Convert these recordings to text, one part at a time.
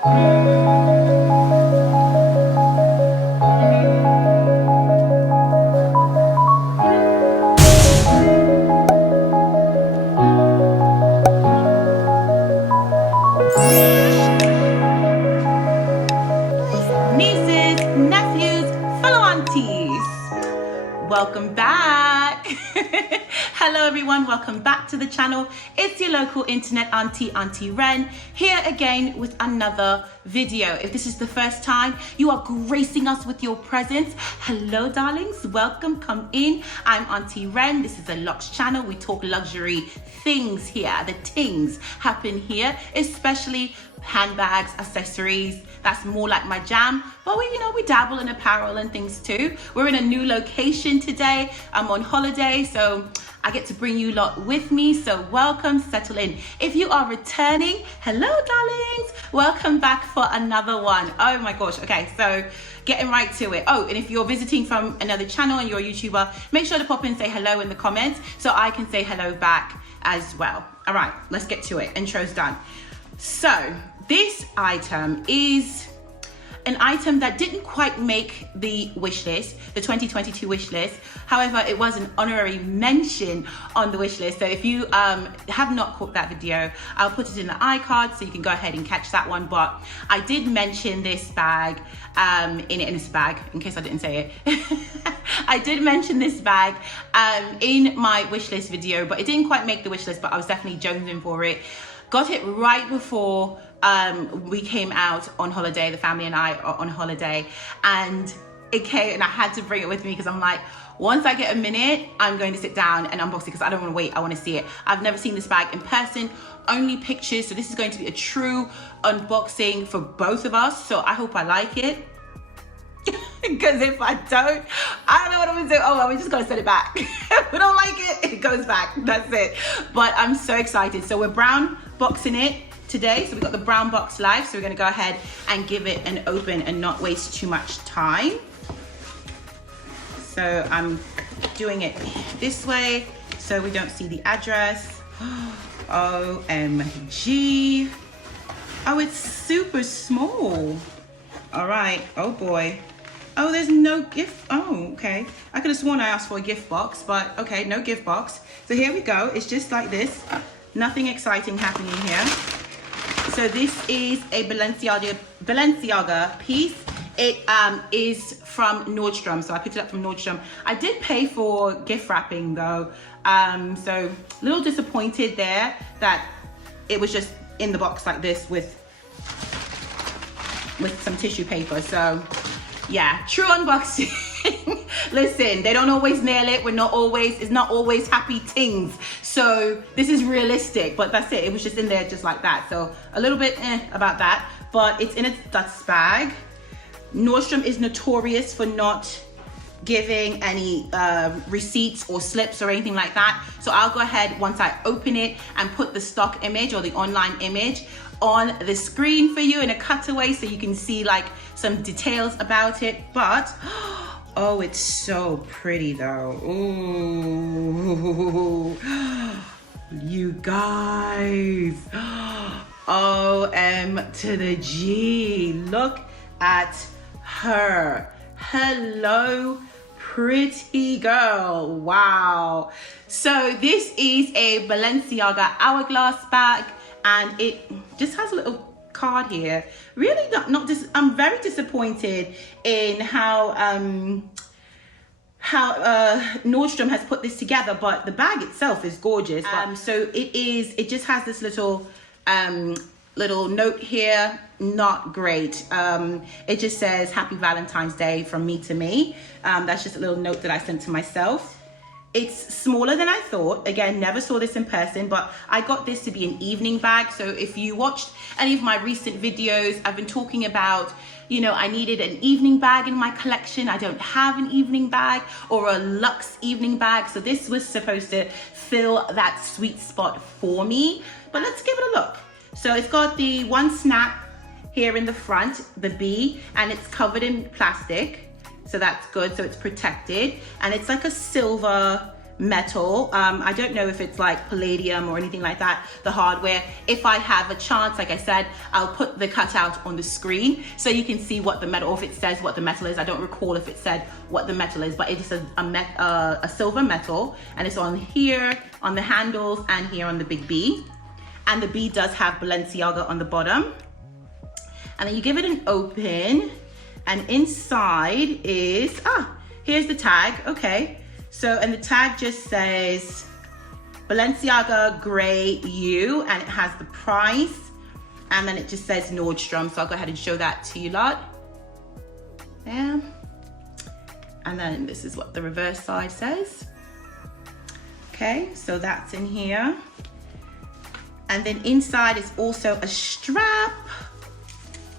Nieces, nephews, fellow aunties, welcome back. Hello everyone, welcome back to the channel. It's your local internet auntie, Auntie Wren, here again with another video. If this is the first time you are gracing us with your presence, hello darlings, welcome, come in. I'm Auntie Wren. This is a Luxe channel. We talk luxury things here. The things happen here, especially handbags, accessories. That's more like my jam, but we dabble in apparel and things too. We're in a new location today. I'm on holiday, so I get to bring you lot with me. So welcome, settle in. If you are returning, hello darlings, welcome back for another one. Oh my gosh. Okay, so getting right to it. Oh, and if you're visiting from another channel and you're a YouTuber, make sure to pop in and say hello in the comments so I can say hello back as well. All right, let's get to it. Intro's done. So this item is an item that didn't quite make the wish list, the 2022 wish list. However, it was an honorary mention on the wish list. So if you have not caught that video, I'll put it in the iCard so you can go ahead and catch that one. But I did mention this bag in this bag, in case I didn't say it. I did mention this bag in my wish list video, but it didn't quite make the wish list, but I was definitely jonesing for it. Got it right before we came out on holiday. The family and I are on holiday, and it came, and I had to bring it with me because I'm like, once I get a minute, I'm going to sit down and unbox it because I don't want to wait. I want to see it. I've never seen this bag in person, only pictures. So this is going to be a true unboxing for both of us. So I hope I like it. Because if I don't know what I'm gonna do. Oh well, we're just gonna send it back. If we don't like it, it goes back. That's it. But I'm so excited. So we're brown boxing it today. So we've got the brown box live. So we're gonna go ahead and give it an open and not waste too much time. So I'm doing it this way so we don't see the address. OMG. Oh, it's super small. All right. Oh boy. Oh, there's no gift. Oh, okay. I could have sworn I asked for a gift box, but okay, no gift box. So here we go. It's just like this. Nothing exciting happening here. So this is a Balenciaga piece. It is from Nordstrom. So I picked it up from Nordstrom. I did pay for gift wrapping though. So a little disappointed there that it was just in the box like this with some tissue paper. So yeah, true unboxing. Listen, they don't always nail it. It's not always happy things. So this is realistic, but that's it. It was just in there just like that. So a little bit about that, but it's in a dust bag. Nordstrom is notorious for not giving any receipts or slips or anything like that. So I'll go ahead once I open it and put the stock image or the online image on the screen for you in a cutaway so you can see like some details about it. But oh, it's so pretty though. Ooh, you guys, OM to the G, look at her. Hello pretty girl. Wow. So this is a Balenciaga Hourglass bag, and it just has a little card here. Really I'm very disappointed in how Nordstrom has put this together, but the bag itself is gorgeous. So it just has this little note here. Not great. It just says Happy Valentine's Day from me to me. That's just a little note that I sent to myself. It's smaller than I thought. Again, never saw this in person, but I got this to be an evening bag. So if you watched any of my recent videos, I've been talking about, I needed an evening bag in my collection. I don't have an evening bag or a luxe evening bag. So this was supposed to fill that sweet spot for me. But let's give it a look. So it's got the one snap here in the front, the B, and it's covered in plastic. So that's good, so it's protected. And it's like a silver metal. I don't know if it's like palladium or anything like that, the hardware. If I have a chance, like I said, I'll put the cutout on the screen so you can see what the metal, or if it says what the metal is. I don't recall if it said what the metal is, but it is a silver metal, and it's on here, on the handles, and here on the big B. And the B does have Balenciaga on the bottom. And then you give it an open, and inside is, here's the tag, okay. So, and the tag just says Balenciaga Grey U, and it has the price, and then it just says Nordstrom. So I'll go ahead and show that to you lot. Yeah. And then this is what the reverse side says. Okay, so that's in here. And then inside is also a strap,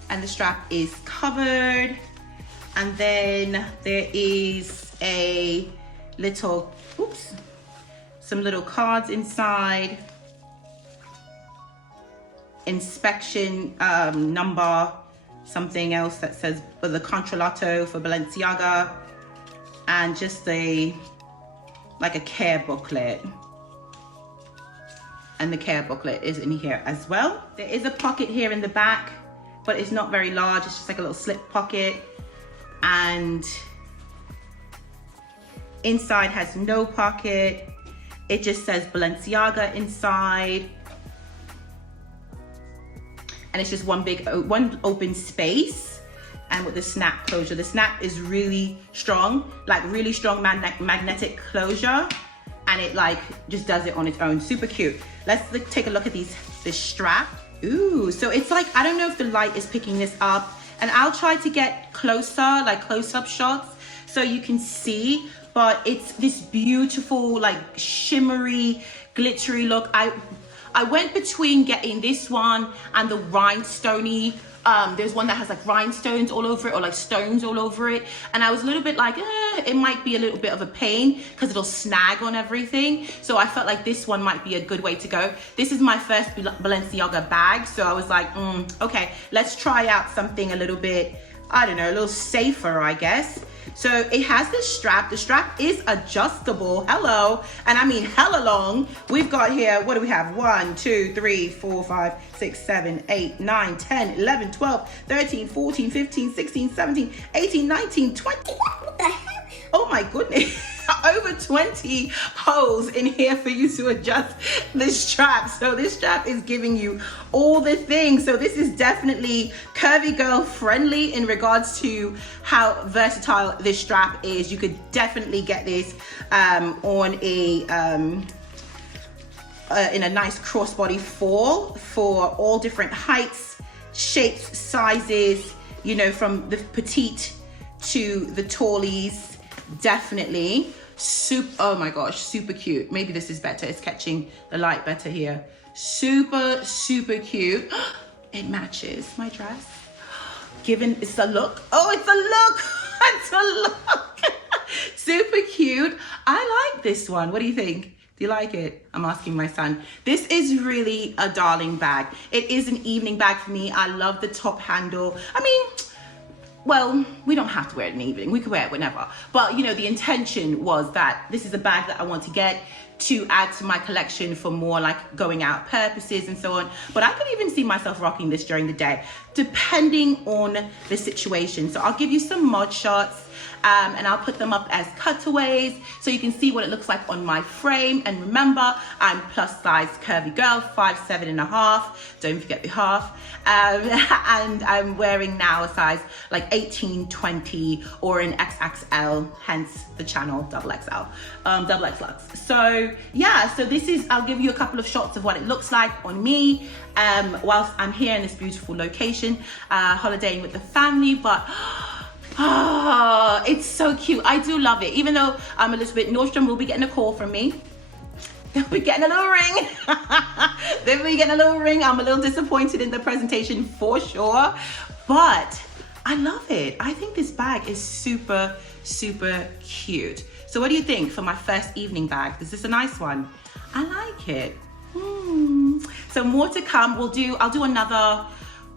and the strap is covered. And then there is a little, some little cards inside, inspection number, something else that says the Controlato for Balenciaga, and just like a care booklet. And the care booklet is in here as well. There is a pocket here in the back, but it's not very large. It's just like a little slip pocket. And inside has no pocket. It just says Balenciaga inside. And it's just one open space, and with the snap closure. The snap is really strong, like really strong magnetic closure, and it like just does it on its own. Super cute. Let's take a look at this strap. Ooh, so it's like, I don't know if the light is picking this up, and I'll try to get closer, like close-up shots so you can see, but it's this beautiful, like shimmery, glittery look. I went between getting this one and the rhinestoney. There's one that has like rhinestones all over it, or like stones all over it, and I was a little bit like, it might be a little bit of a pain because it'll snag on everything. So I felt like this one might be a good way to go. This is my first Balenciaga bag, so I was like, okay, let's try out something a little bit, I don't know, a little safer, I guess. So it has this strap. The strap is adjustable. Hello. And I mean hella long. We've got here, what do we have? 1, 2, 3, 4, 5, 6, 7, 8, 9, 10, 11, 12, 13, 14, 15, 16, 17, 18, 19, 20. What the hell? Oh my goodness. Over 20 holes in here for you to adjust this strap. So this strap is giving you all the things. So this is definitely curvy girl friendly in regards to how versatile this strap is. You could definitely get this on a in a nice crossbody fall for all different heights, shapes, sizes, you know, from the petite to the tallies. Definitely oh my gosh, super cute. Maybe this is better, it's catching the light better here. Super cute. It matches my dress. It's a look. Oh, it's a look. It's a look. Super cute. I like this one. What do you think? Do you like it? I'm asking my son. This is really a darling bag. It is an evening bag for me. I love the top handle. I mean, well, we don't have to wear it in the evening. We could wear it whenever. But, you know, the intention was that this is a bag that I want to get to add to my collection for more like going out purposes and so on. But I could even see myself rocking this during the day, depending on the situation. So I'll give you some mod shots and I'll put them up as cutaways so you can see what it looks like on my frame. And remember, I'm plus size curvy girl, 5'7.5". Don't forget the half. And I'm wearing now a size like 18, 20 or an XXL, hence the channel XXL, Doublexluxxe. So yeah, so this is, I'll give you a couple of shots of what it looks like on me whilst I'm here in this beautiful location, holidaying with the family. But it's so cute. I do love it. Even though I'm a little bit, Nordstrom will be getting a call from me. They'll be getting a little ring. They'll be getting a little ring. I'm a little disappointed in the presentation for sure, but I love it. I think this bag is super cute. So what do you think for my first evening bag? Is this a nice one? I like it. So more to come. I'll do another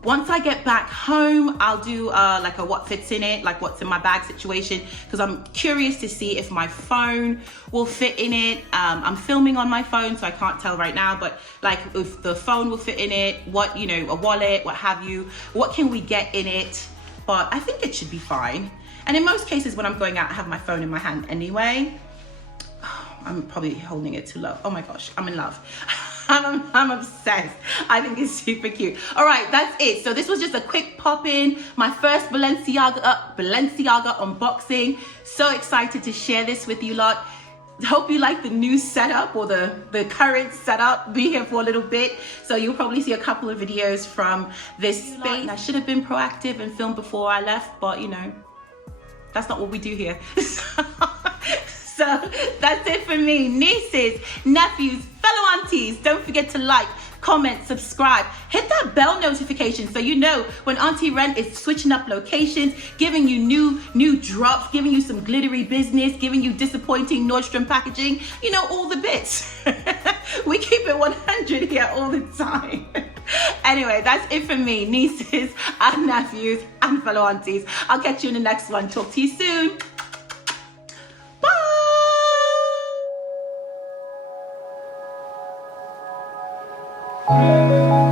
Once I get back home, I'll do like a what fits in it, like what's in my bag situation, because I'm curious to see if my phone will fit in it. I'm filming on my phone, so I can't tell right now, but like if the phone will fit in it, what, you know, a wallet, what have you, what can we get in it? But I think it should be fine. And in most cases when I'm going out, I have my phone in my hand anyway. I'm probably holding it too low. Oh my gosh, I'm in love. I'm obsessed. I think it's super cute. All right, that's it. So this was just a quick pop in, my first Balenciaga unboxing. So excited to share this with you lot. Hope you like the new setup or the current setup. Be here for a little bit. So you'll probably see a couple of videos from this space. And I should have been proactive and filmed before I left, but you know, that's not what we do here. So that's it for me. Nieces, nephews, fellow aunties, don't forget to like, comment, subscribe, hit that bell notification so you know when Auntie Wren is switching up locations, giving you new drops, giving you some glittery business, giving you disappointing Nordstrom packaging, you know, all the bits. We keep it 100 here all the time. Anyway, that's it for me, nieces and nephews and fellow aunties. I'll catch you in the next one. Talk to you soon. Bye.